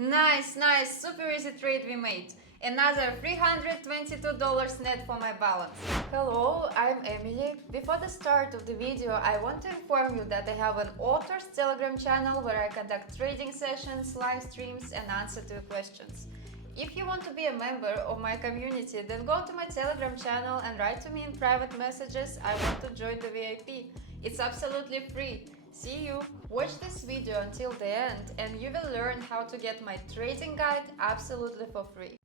Nice, super easy trade we made. Another $322 net for my balance. Hello, I'm Emily. Before the start of the video, I want to inform you that I have an author's Telegram channel where I conduct trading sessions, live streams and answer to your questions. If you want to be a member of my community, then go to my Telegram channel and write to me in private messages, I want to join the VIP. It's absolutely free. See you! Watch this video until the end and you will learn how to get my trading guide absolutely for free.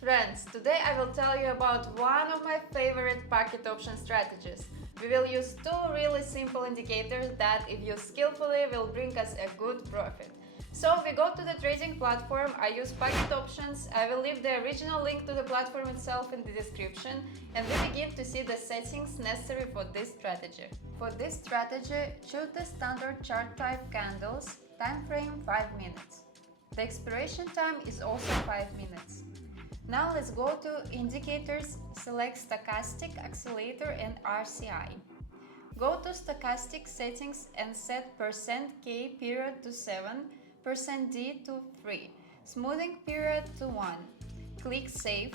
Friends, today I will tell you about one of my favorite pocket option strategies. We will use two really simple indicators that, if used skillfully, will bring us a good profit. So we go to the trading platform, I use pocket options, I will leave the original link to the platform itself in the description, and we begin to see the settings necessary for this strategy. For this strategy, choose the standard chart type candles, time frame 5 minutes. The expiration time is also 5 minutes. Now let's go to Indicators, select Stochastic Oscillator and RSI. Go to Stochastic Settings and set %K period to 7, %D to 3, Smoothing period to 1. Click Save.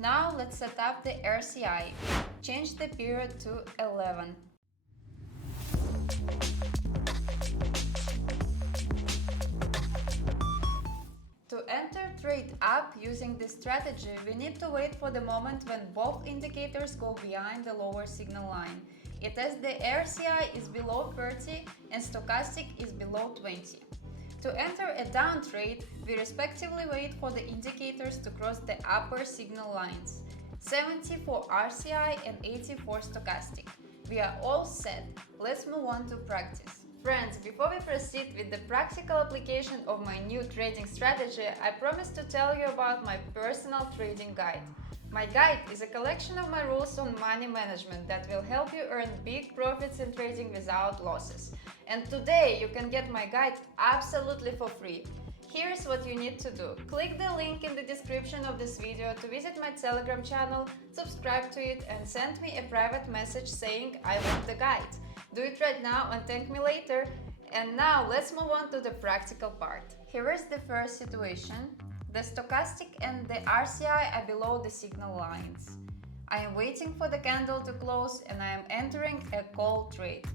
Now let's set up the RSI. Change the period to 11. To enter trade up using this strategy, we need to wait for the moment when both indicators go behind the lower signal line. It is the RSI is below 30 and stochastic is below 20. To enter a down trade, we respectively wait for the indicators to cross the upper signal lines, 70 for RSI and 80 for stochastic. We are all set. Let's move on to practice. Friends, before we proceed with the practical application of my new trading strategy, I promised to tell you about my personal trading guide. My guide is a collection of my rules on money management that will help you earn big profits in trading without losses. And today you can get my guide absolutely for free. Here's what you need to do. Click the link in the description of this video to visit my Telegram channel, subscribe to it and send me a private message saying I want the guide. Do it right now and thank me later. And now let's move on to the practical part. Here is the first situation. The stochastic and the RSI are below the signal lines. I am waiting for the candle to close and I am entering a call trade.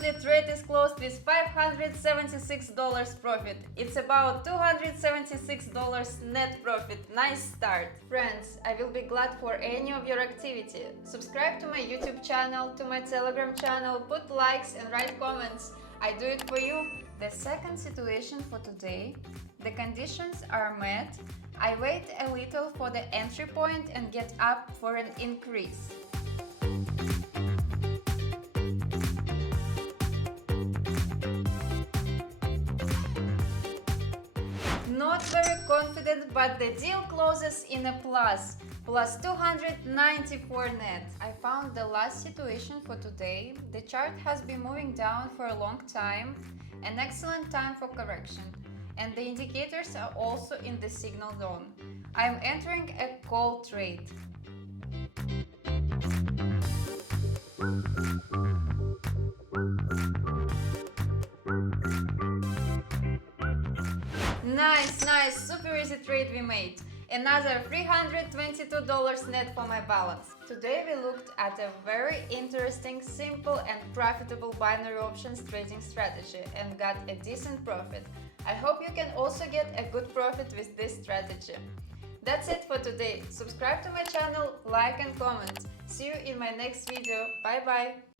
The trade is closed with $576 profit. It's about $276 net profit. Nice start. Friends, I will be glad for any of your activity. Subscribe to my YouTube channel, to my Telegram channel, put likes and write comments. I do it for you. The second situation for today, the conditions are met. I wait a little for the entry point and get up for an increase. Not very confident, but the deal closes in a plus 294 net. I found the last situation for today. The chart has been moving down for a long time, an excellent time for correction, and the indicators are also in the signal zone. I am entering a call trade. Nice, super easy trade we made. Another $322 net for my balance. Today we looked at a very interesting, simple and profitable binary options trading strategy and got a decent profit. I hope you can also get a good profit with this strategy. That's it for today. Subscribe to my channel, like and comment. See you in my next video. Bye bye!